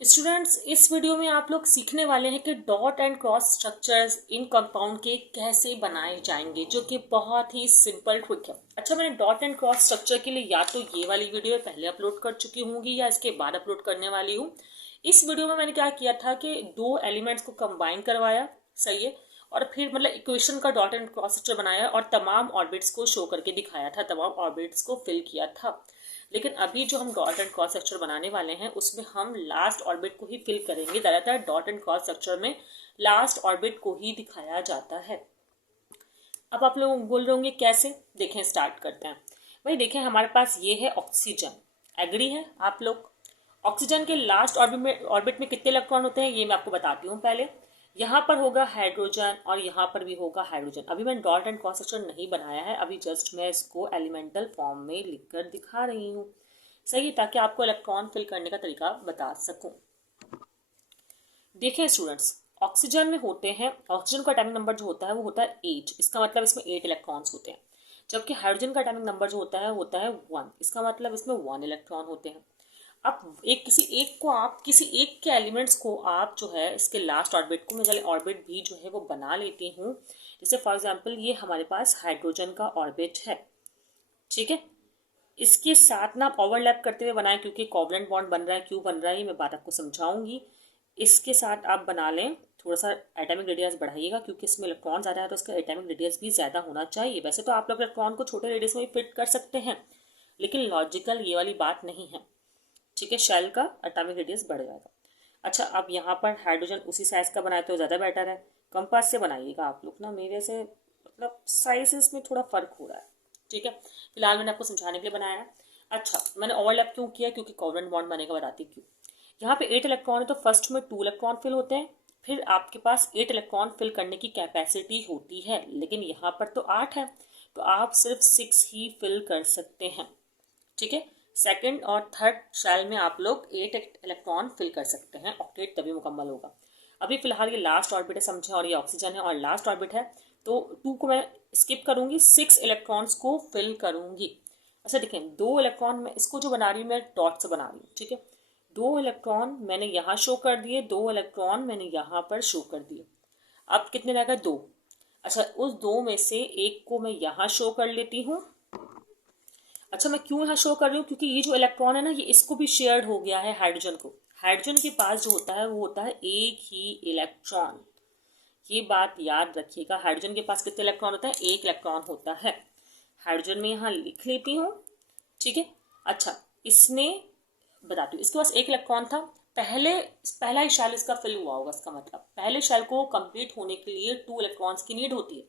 Students, इस video में आप लोग सीखने वाले हैं कि dot and cross structures in compound के कैसे बनाए जाएंगे, जो कि बहुत ही सिंपल ट्रिक है। अच्छा, मैंने डॉट एंड क्रॉस स्ट्रक्चर के लिए या तो ये वाली वीडियो पहले अपलोड कर चुकी होंगी या इसके बाद अपलोड करने वाली हूँ। इस वीडियो में मैंने क्या किया था कि दो एलिमेंट्स को कंबाइन करवाया, सही है, और फिर मतलब इक्वेशन का डॉट एंड क्रॉस स्ट्रक्चर बनाया और तमाम ऑर्बिट्स को शो करके दिखाया था, तमाम ऑर्बिट्स को फिल किया था। लेकिन अभी जो हम डॉट एंड क्रॉस स्ट्रक्चर बनाने वाले हैं उसमें हम लास्ट ऑर्बिट को ही फिल करेंगे। ज़्यादातर डॉट एंड क्रॉस स्ट्रक्चर में लास्ट ऑर्बिट को ही दिखाया जाता है। अब आप लोग बोल रहे होंगे कैसे, देखें स्टार्ट करते हैं। भाई देखें, हमारे पास ये है ऑक्सीजन, एग्री है आप लोग। ऑक्सीजन के लास्ट ऑर्बिट में कितने इलेक्ट्रॉन होते हैं ये मैं आपको बताती हूँ पहले। यहाँ पर होगा हाइड्रोजन और यहाँ पर भी होगा हाइड्रोजन। अभी मैंने डॉट एंड क्रॉस सेक्शन नहीं बनाया है, अभी जस्ट मैं इसको एलिमेंटल फॉर्म में लिखकर दिखा रही हूँ, सही है, ताकि आपको इलेक्ट्रॉन फिल करने का तरीका बता सकूं। देखिए स्टूडेंट्स, ऑक्सीजन में होते हैं, ऑक्सीजन का एटॉमिक नंबर जो होता है वो होता है 8, इसका मतलब इसमें 8 इलेक्ट्रॉन्स होते हैं। जबकि हाइड्रोजन का एटॉमिक नंबर जो होता है 1, इसका मतलब इसमें 1 इलेक्ट्रॉन होते हैं। अब किसी एक के एलिमेंट्स को आप जो है इसके लास्ट ऑर्बिट को, मैं चले ऑर्बिट भी जो है वो बना लेती हूँ। जैसे फॉर एग्जांपल ये हमारे पास हाइड्रोजन का ऑर्बिट है, ठीक है। इसके साथ ना आप ओवरलैप करते हुए बनाएं, क्योंकि कोवलेंट बॉन्ड बन रहा है, क्यों बन रहा है ये मैं बात आपको समझाऊंगी। इसके साथ आप बना लें, थोड़ा सा एटॉमिक रेडियस बढ़ाइएगा, क्योंकि इसमें इलेक्ट्रॉन ज़्यादा है तो इसका एटॉमिक रेडियस भी ज़्यादा होना चाहिए। वैसे तो आप लोग इलेक्ट्रॉन को छोटे रेडियस में फिट कर सकते हैं, लेकिन लॉजिकल ये वाली बात नहीं है, ठीक है। शेल का एटॉमिक रेडियस बढ़ जाएगा। अच्छा, अब यहाँ पर हाइड्रोजन उसी साइज का बनाए तो ज़्यादा बेटर है। कंपास से बनाइएगा आप लोग ना, मेरे से मतलब साइजेस में थोड़ा फर्क हो रहा है, ठीक है। फिलहाल मैंने आपको समझाने के लिए बनाया है। अच्छा, मैंने ओवरलैप क्यों किया, क्योंकि कोवलेंट बॉन्ड बनेगा, बताती क्यों। यहाँ पे 8 इलेक्ट्रॉन है तो फर्स्ट में 2 इलेक्ट्रॉन फिल होते हैं, फिर आपके पास 8 इलेक्ट्रॉन फिल करने की कैपेसिटी होती है, लेकिन यहाँ पर तो 8 है तो आप सिर्फ 6 ही फिल कर सकते हैं, ठीक है। सेकंड और थर्ड शेल में आप लोग 8 इलेक्ट्रॉन फिल कर सकते हैं, ऑक्टेट तभी मुकम्मल होगा। अभी फिलहाल ये लास्ट ऑर्बिट है, समझे, और ये ऑक्सीजन है और लास्ट ऑर्बिट है, तो 2 को मैं स्किप करूंगी, 6 इलेक्ट्रॉन्स को फिल करूंगी। अच्छा देखें, 2 इलेक्ट्रॉन मैं इसको जो बना रही हूँ मैं डॉट से बना रही हूँ, ठीक है। 2 इलेक्ट्रॉन मैंने यहाँ शो कर दिए, 2 इलेक्ट्रॉन मैंने यहाँ पर शो कर दिए। अब कितने रहेगा, 2। अच्छा, उस 2 में से एक को मैं यहाँ शो कर लेती हूँ। अच्छा, मैं क्यों यहाँ शो कर रही हूँ, क्योंकि ये जो इलेक्ट्रॉन है ना, ये इसको भी शेयर्ड हो गया है हाइड्रोजन को। हाइड्रोजन के पास जो होता है वो होता है एक ही इलेक्ट्रॉन, ये बात याद रखिएगा। हाइड्रोजन के पास कितने इलेक्ट्रॉन होता है, एक इलेक्ट्रॉन होता है। हाइड्रोजन में यहाँ लिख लेती हूँ, ठीक है। अच्छा, इसने बताती हूँ, इसके पास एक इलेक्ट्रॉन था, पहला ही शेल इसका फिल हुआ होगा, इसका मतलब पहले शेल को कंप्लीट होने के लिए 2 इलेक्ट्रॉन्स की नीड होती है,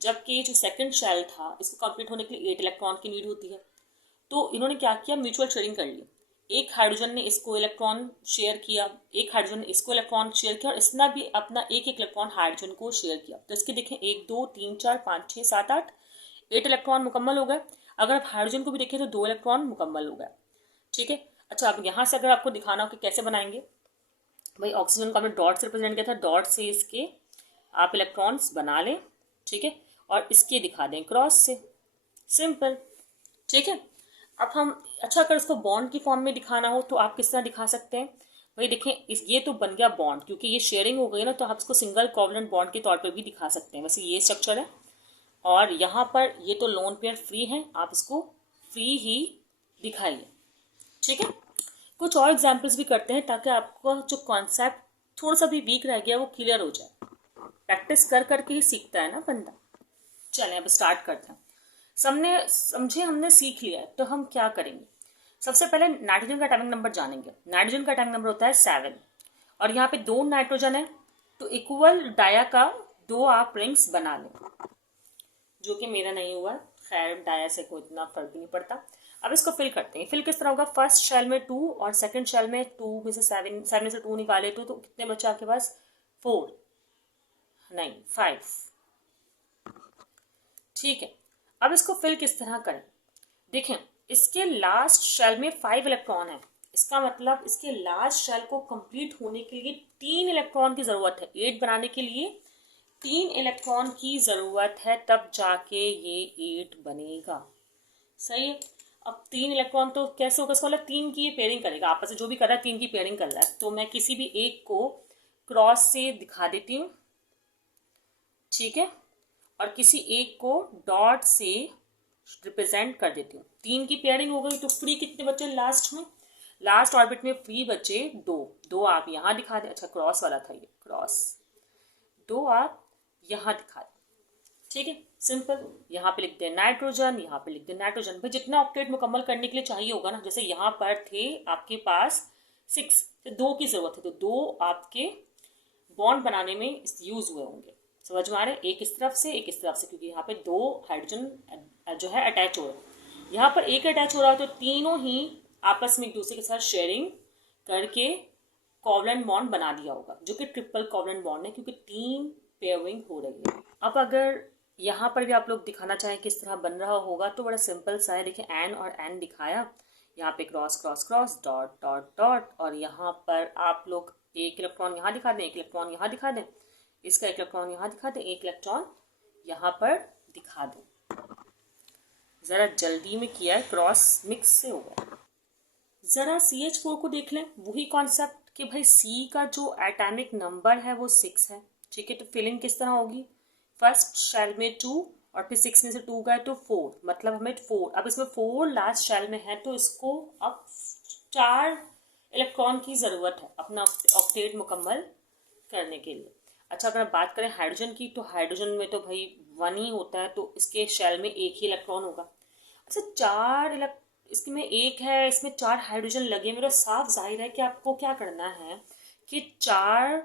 जबकि जो सेकंड शेल था इसको कंप्लीट होने के लिए 8 इलेक्ट्रॉन की नीड होती है। तो इन्होंने क्या किया, म्यूचुअल शेयरिंग कर ली। एक हाइड्रोजन ने इसको इलेक्ट्रॉन शेयर किया, एक हाइड्रोजन ने इसको इलेक्ट्रॉन शेयर किया, और इसने भी अपना एक एक इलेक्ट्रॉन हाइड्रोजन को शेयर किया। तो इसके देखें 1 2 3 4 5 6 7 8 8 इलेक्ट्रॉन मुकम्मल हो गए। अगर आप हाइड्रोजन को भी देखें तो 2 इलेक्ट्रॉन मुकम्मल हो गए, ठीक है। अच्छा, अब यहाँ से अगर आपको दिखाना हो कि कैसे बनाएंगे, भाई ऑक्सीजन को हमने डॉट से रिप्रेजेंट किया था, डॉट से इसके आप इलेक्ट्रॉन्स बना लें, ठीक है, और इसके दिखा दें क्रॉस से, सिंपल, ठीक है। अब हम, अच्छा, अगर इसको बॉन्ड की फॉर्म में दिखाना हो तो आप किस तरह दिखा सकते हैं, भाई देखें, ये तो बन गया बॉन्ड, क्योंकि ये शेयरिंग हो गई ना, तो आप इसको सिंगल कोवलेंट बॉन्ड के तौर पर भी दिखा सकते हैं। वैसे ये स्ट्रक्चर है, और यहाँ पर ये तो लोन पेयर फ्री है, आप इसको फ्री ही दिखाइए, ठीक है। कुछ और एग्जाम्पल्स भी करते हैं ताकि आपको जो कॉन्सेप्ट थोड़ा सा भी वीक रह गया वो क्लियर हो जाए। प्रैक्टिस कर करके ही सीखता है ना बंदा। चलें अब स्टार्ट करते हैं। हमने सीख लिया है, तो हम क्या करेंगे, सबसे पहले नाइट्रोजन का एटॉमिक नंबर जानेंगे। नाइट्रोजन का एटॉमिक नंबर होता है 7, और यहाँ पे 2 नाइट्रोजन है, तो इक्वल डाया का 2 आप रिंग्स बना लें, जो कि मेरा नहीं हुआ, खैर डाया से कोई इतना फर्क भी नहीं पड़ता। अब इसको फिल करते हैं। फिल किस तरह होगा, फर्स्ट शेल में 2 और सेकंड शेल में 2 में से 7 में से 2 निकाले तो कितने बचे आपके पास, 4 नहीं 5, ठीक है। अब इसको फिल किस तरह करें, देखें, इसके लास्ट शेल में 5 इलेक्ट्रॉन है, इसका मतलब इसके लास्ट शेल को कंप्लीट होने के लिए 3 इलेक्ट्रॉन की जरूरत है। 8 बनाने के लिए 3 इलेक्ट्रॉन की जरूरत है, तब जाके ये 8 बनेगा, सही है। अब 3 इलेक्ट्रॉन तो कैसे होगा, इसका मतलब 3 की ये पेयरिंग करेगा, आपस में जो भी कर रहा है 3 की पेयरिंग कर रहा है। तो मैं किसी भी एक को क्रॉस से दिखा देती हूँ, ठीक है, और किसी एक को डॉट से रिप्रेजेंट कर देती हूँ। 3 की पेयरिंग हो गई, तो फ्री कितने बचे लास्ट में, लास्ट ऑर्बिट में फ्री बचे 2। 2 आप यहाँ दिखा दें, अच्छा क्रॉस वाला था ये, क्रॉस 2 आप यहाँ दिखा दें, ठीक है, सिंपल। यहाँ पे लिख दें नाइट्रोजन, यहाँ पे लिख दें नाइट्रोजन। भाई जितना ऑक्टेट मुकम्मल करने के लिए चाहिए होगा ना, जैसे यहाँ पर थे आपके पास 6, तो 2 की जरूरत है, तो 2 आपके बॉन्ड बनाने में यूज हुए होंगे। समझ में आ रहे हैं, एक इस तरफ से एक इस तरफ से, क्योंकि यहाँ पे 2 हाइड्रोजन जो है अटैच हो रहे हैं, यहाँ पर एक अटैच हो रहा है, तो तीनों ही आपस में एक दूसरे के साथ शेयरिंग करके कोवलेंट बॉन्ड बना दिया होगा, जो कि ट्रिपल कोवलेंट बॉन्ड है, क्योंकि 3 पेयरिंग हो रही है। अब अगर यहाँ पर भी आप लोग दिखाना चाहें किस तरह बन रहा होगा, तो बड़ा सिंपल सा है। देखिए एन और एन दिखाया, यहाँ पे cross cross cross dot dot dot, और यहाँ पर आप लोग एक इलेक्ट्रॉन यहाँ दिखा दें, एक इलेक्ट्रॉन यहाँ दिखा दें, इसका एक इलेक्ट्रॉन यहाँ दिखा दें, एक इलेक्ट्रॉन यहाँ पर दिखा दें। जरा जल्दी में किया है, क्रॉस मिक्स से हो गया। जरा CH4 को देख लें, वही कॉन्सेप्ट कि भाई C का जो एटॉमिक नंबर है वो 6 है, ठीक है। तो फिलिंग किस तरह होगी, फर्स्ट शेल में 2 और फिर 6 में से 2 गए तो 4, मतलब हमें 4, अब इसमें 4 लास्ट शेल में है, तो इसको अब 4 इलेक्ट्रॉन की ज़रूरत है अपना ऑक्टेट मुकम्मल करने के लिए। अच्छा अगर बात करें हाइड्रोजन की, तो हाइड्रोजन में तो भाई 1 ही होता है, तो इसके शेल में एक ही इलेक्ट्रॉन होगा। अच्छा 4 इसमें एक है, इसमें 4 हाइड्रोजन लगे, मेरा साफ जाहिर है कि आपको क्या करना है कि 4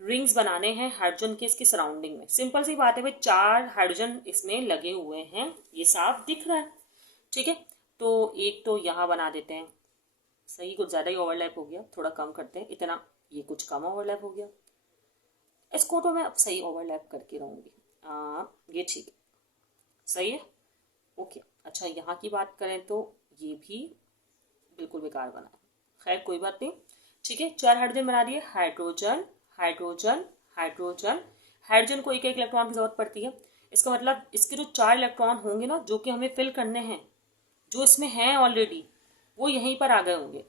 रिंग्स बनाने हैं हाइड्रोजन के इसके सराउंडिंग में। सिंपल सी बात है भाई, 4 हाइड्रोजन इसमें लगे हुए हैं, ये साफ दिख रहा है, ठीक है। तो एक तो यहाँ बना देते हैं, सही, कुछ ज़्यादा ही ओवरलैप हो गया, थोड़ा कम करते हैं, इतना ये कुछ कम ओवरलैप हो गया, इसको तो मैं अब सही ओवरलैप करके रहूँगी, ये ठीक है, सही है, ओके। अच्छा यहाँ की बात करें तो ये भी बिल्कुल बेकार बना है, खैर कोई बात नहीं, ठीक है। 4 हाइड्रोजन बना दिए, हाइड्रोजन हाइड्रोजन हाइड्रोजन, हाइड्रोजन को एक एक इलेक्ट्रॉन की जरूरत पड़ती है। इसका मतलब इसके जो 4 इलेक्ट्रॉन होंगे ना, जो कि हमें फिल करने हैं, जो इसमें हैं ऑलरेडी, वो यहीं पर आ गए होंगे।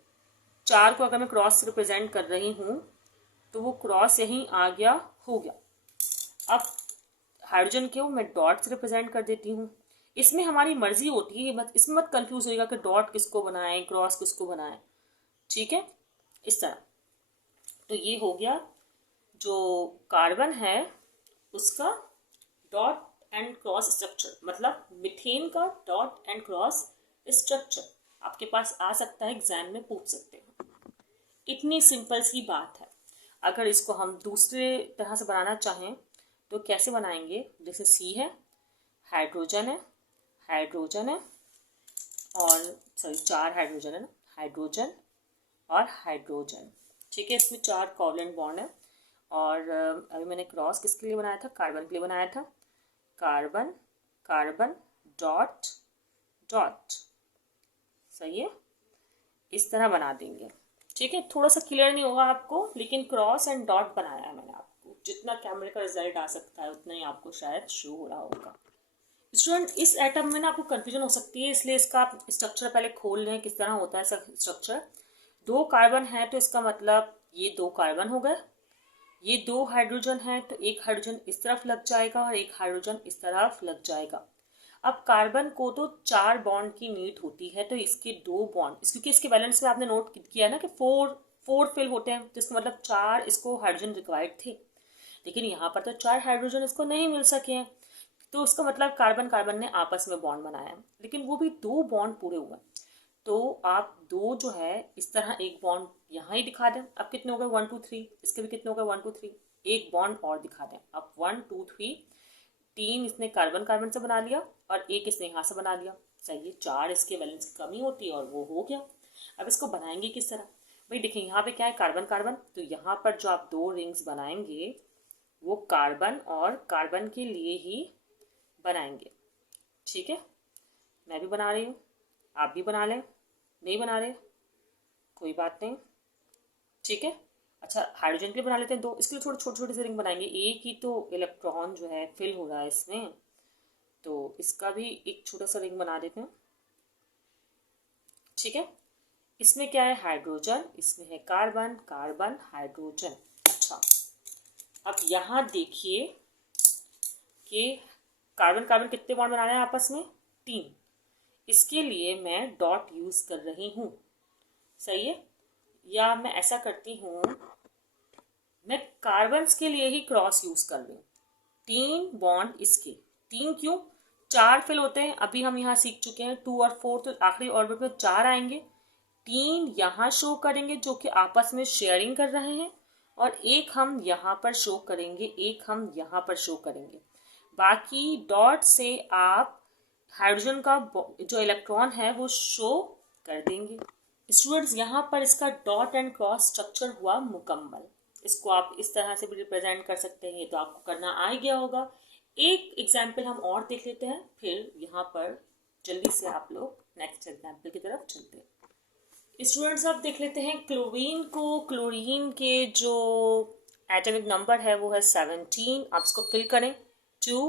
4 को अगर मैं क्रॉस से रिप्रेजेंट कर रही हूँ, तो वो क्रॉस यहीं आ गया, हो गया। अब हाइड्रोजन को मैं डॉट से रिप्रेजेंट कर देती हूँ। इसमें हमारी मर्जी होती है, मत इसमें मत कंफ्यूज होइएगा कि डॉट किसको बनाएं, क्रॉस किसको बनाएं, ठीक है, इस तरह। तो ये हो गया जो कार्बन है उसका डॉट एंड क्रॉस स्ट्रक्चर, मतलब मीथेन का डॉट एंड क्रॉस स्ट्रक्चर आपके पास आ सकता है, एग्जाम में पूछ सकते हैं। इतनी सिंपल सी बात है। अगर इसको हम दूसरे तरह से बनाना चाहें तो कैसे बनाएंगे, जैसे C है, हाइड्रोजन है, हाइड्रोजन है, और सॉरी 4 हाइड्रोजन है ना, हाइड्रोजन और हाइड्रोजन, ठीक है। इसमें 4 कोवलेंट बॉन्ड है, और अभी मैंने क्रॉस किसके लिए बनाया था, कार्बन के लिए बनाया था, कार्बन कार्बन डॉट डॉट, सही है, इस तरह बना देंगे, ठीक है। थोड़ा सा क्लियर नहीं होगा आपको, लेकिन क्रॉस एंड डॉट बनाया है मैंने आपको, जितना कैमरे का रिजल्ट आ सकता है उतना ही आपको शायद शो हो रहा होगा। स्टूडेंट इस एटम में ना आपको कंफ्यूजन हो सकती है, इसलिए इसका आप स्ट्रक्चर पहले खोल लें किस तरह होता है स्ट्रक्चर। 2 कार्बन है तो इसका मतलब ये 2 कार्बन हो गए, ये 2 हाइड्रोजन है तो एक हाइड्रोजन इस तरफ लग जाएगा और एक हाइड्रोजन इस तरफ लग जाएगा। अब कार्बन को तो 4 बॉन्ड की नीड होती है, तो इसके 2 बॉन्ड, क्योंकि इसके बैलेंस में आपने नोट किया ना कि 4 फिल होते हैं, तो इसका मतलब 4 इसको हाइड्रोजन रिक्वायर्ड थे, लेकिन यहाँ पर तो 4 हाइड्रोजन इसको नहीं मिल सके हैं, तो उसका मतलब कार्बन कार्बन ने आपस में बॉन्ड बनाया, लेकिन वो भी 2 बॉन्ड पूरे हुए। तो आप 2 जो है इस तरह एक बॉन्ड यहाँ ही दिखा दें, अब कितने हो गए 1 2 3, इसके भी कितने हो गए 1 2 3, एक बॉन्ड और दिखा दें, अब 1 2 3, 3 इसने कार्बन कार्बन से बना लिया और एक इसने यहाँ से बना लिया, सही है। 4 इसके बैलेंस की कमी होती है और वो हो गया। अब इसको बनाएंगे किस तरह, भाई देखिए यहाँ पे क्या है, कार्बन कार्बन, तो यहाँ पर जो आप 2 रिंग्स बनाएंगे वो कार्बन और कार्बन के लिए ही बनाएंगे, ठीक है। मैं भी बना रही हूँ, आप भी बना लें, नहीं बना रहे कोई बात नहीं, ठीक है। अच्छा हाइड्रोजन के लिए बना लेते हैं 2, इसके लिए थोड़े छोटे छोटे से रिंग बनाएंगे, एक ही तो इलेक्ट्रॉन जो है फिल हो रहा है इसमें, तो इसका भी एक छोटा सा रिंग बना देते हैं, ठीक है, इसमें क्या है, हाइड्रोजन, इसमें है कार्बन, कार्बन, हाइड्रोजन। अच्छा, अब यहाँ देखिए कि कार्बन कार्बन कितने बॉन्ड बनाने हैं आपस में, 3। इसके लिए मैं डॉट यूज कर रही हूँ, सही है, या मैं ऐसा करती हूँ, मैं कार्बन्स के लिए ही क्रॉस यूज कर रही हूँ। 3 बॉन्ड इसके, 3 क्यों, 4 फिल होते हैं, अभी हम यहाँ सीख चुके हैं 2 और 4, तो आखिरी ऑर्बिट में 4 आएंगे। 3 यहाँ शो करेंगे जो कि आपस में शेयरिंग कर रहे हैं, और एक हम यहाँ पर शो करेंगे, एक हम यहाँ पर शो करेंगे। बाकी डॉट से आप हाइड्रोजन का जो इलेक्ट्रॉन है वो शो कर देंगे। स्टूडेंट्स, यहाँ पर इसका डॉट एंड क्रॉस स्ट्रक्चर हुआ मुकम्मल। इसको आप इस तरह से भी रिप्रेजेंट कर सकते हैं, ये तो आपको करना आ ही गया होगा। एक एग्जाम्पल हम और देख लेते हैं, फिर यहाँ पर जल्दी से आप लोग नेक्स्ट एग्जाम्पल की तरफ चलते हैं। स्टूडेंट्स, अब देख लेते हैं क्लोरीन को। क्लोरीन के जो एटॉमिक नंबर है वो है 17। आप इसको फिल करें, 2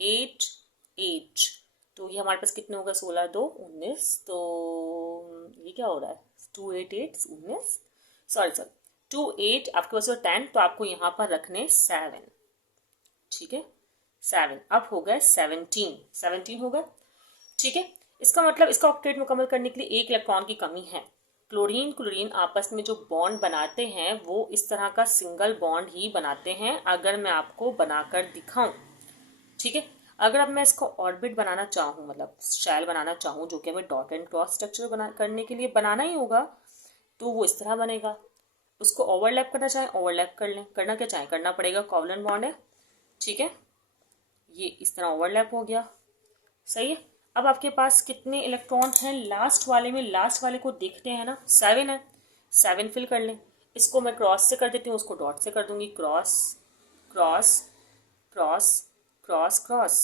8 8, तो ये हमारे पास कितने होगा, 16 2 19, तो ये क्या हो रहा है, 2 8 8 19, सॉरी 2 8, आपके पास 10, तो आपको यहाँ पर रखने 7, ठीक है, 7। अब हो गए 17 हो गए, ठीक है। इसका मतलब इसका ऑक्टेट मुकम्मल करने के लिए 1 इलेक्ट्रॉन की कमी है। क्लोरीन क्लोरीन आपस में जो बॉन्ड बनाते हैं वो इस तरह का सिंगल बॉन्ड ही बनाते हैं, अगर मैं आपको बनाकर दिखाऊं, ठीक है। अगर अब मैं इसको ऑर्बिट बनाना चाहूँ, मतलब शैल बनाना चाहूँ, जो कि हमें डॉट एंड क्रॉस स्ट्रक्चर करने के लिए बनाना ही होगा, तो वो इस तरह बनेगा। उसको ओवरलैप करना चाहें ओवरलैप कर लें, करना क्या चाहें करना पड़ेगा, कोवलेंट बॉन्ड है, ठीक है, ये इस तरह ओवरलैप हो गया, सही है। अब आपके पास कितने इलेक्ट्रॉन हैं लास्ट वाले में, लास्ट वाले को देखते हैं ना, 7 है, 7 फिल कर लें। इसको मैं क्रॉस से कर देती हूँ, उसको डॉट से कर दूंगी, cross cross cross cross cross,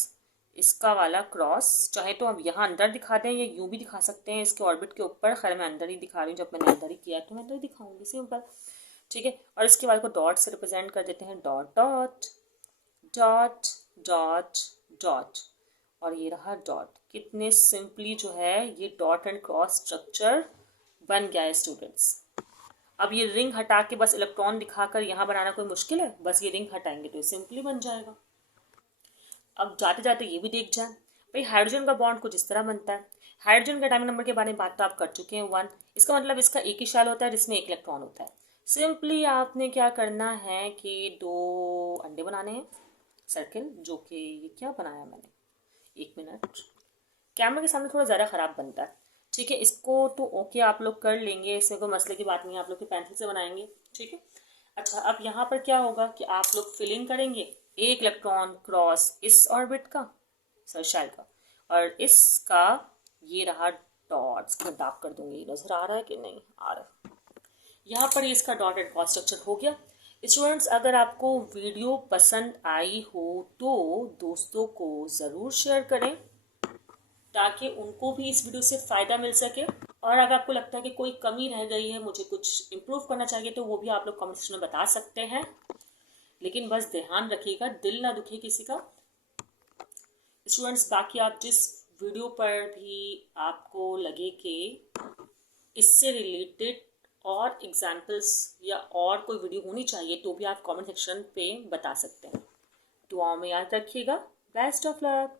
इसका वाला क्रॉस, चाहे तो हम यहाँ अंदर दिखा दें या यूं भी दिखा सकते हैं इसके ऑर्बिट के ऊपर। खैर मैं अंदर ही दिखा रही हूँ, जब मैंने अंदर ही किया तो मैं अंदर ही दिखाऊंगी, सिंपल, ठीक है। और इसके बाद को डॉट से रिप्रेजेंट कर देते हैं, dot dot dot dot dot, और ये रहा डॉट। कितने सिंपली जो है ये डॉट एंड क्रॉस स्ट्रक्चर बन गया है स्टूडेंट्स। अब ये रिंग हटा के बस इलेक्ट्रॉन दिखाकर यहाँ बनाना कोई मुश्किल है, बस ये रिंग हटाएंगे तो ये सिंपली बन जाएगा। अब जाते जाते ये भी देख जाए भाई, हाइड्रोजन का बॉन्ड कुछ इस तरह बनता है। हाइड्रोजन के एटॉमिक नंबर के बारे में बात तो आप कर चुके हैं 1। इसका मतलब इसका एक ही शेल होता है जिसमें 1 इलेक्ट्रॉन होता है। सिंपली आपने क्या करना है कि 2 अंडे बनाने हैं सर्किल, जो कि ये क्या बनाया मैंने, 1 मिनट, कैमरे के सामने थोड़ा ज़्यादा ख़राब बनता है, ठीक है। इसको तो ओके आप लोग कर लेंगे, इसमें कोई मसले की बात नहीं है, आप लोग की पेंसिल से बनाएंगे, ठीक है। अच्छा, अब यहाँ पर क्या होगा कि आप लोग फिलिंग करेंगे, 1 इलेक्ट्रॉन क्रॉस इस ऑर्बिट का, सर शैल का, और इसका ये रहा डॉट्स, मैं डार्क कर दूंगी, नजर आ रहा है कि नहीं आ रहा, यहाँ पर इसका डॉट एंड क्रॉस स्ट्रक्चर हो गया। स्टूडेंट्स, अगर आपको वीडियो पसंद आई हो तो दोस्तों को ज़रूर शेयर करें, ताकि उनको भी इस वीडियो से फ़ायदा मिल सके। और अगर आपको लगता है कि कोई कमी रह गई है, मुझे कुछ इम्प्रूव करना चाहिए, तो वो भी आप लोग कमेंट सेक्शन में बता सकते हैं। लेकिन बस ध्यान रखिएगा, दिल ना दुखे किसी का। स्टूडेंट्स, बाकी आप जिस वीडियो पर भी आपको लगे कि इससे रिलेटेड और एग्जाम्पल्स या और कोई वीडियो होनी चाहिए, तो भी आप कमेंट सेक्शन पे बता सकते हैं। दुआओं में याद रखिएगा। Best of luck.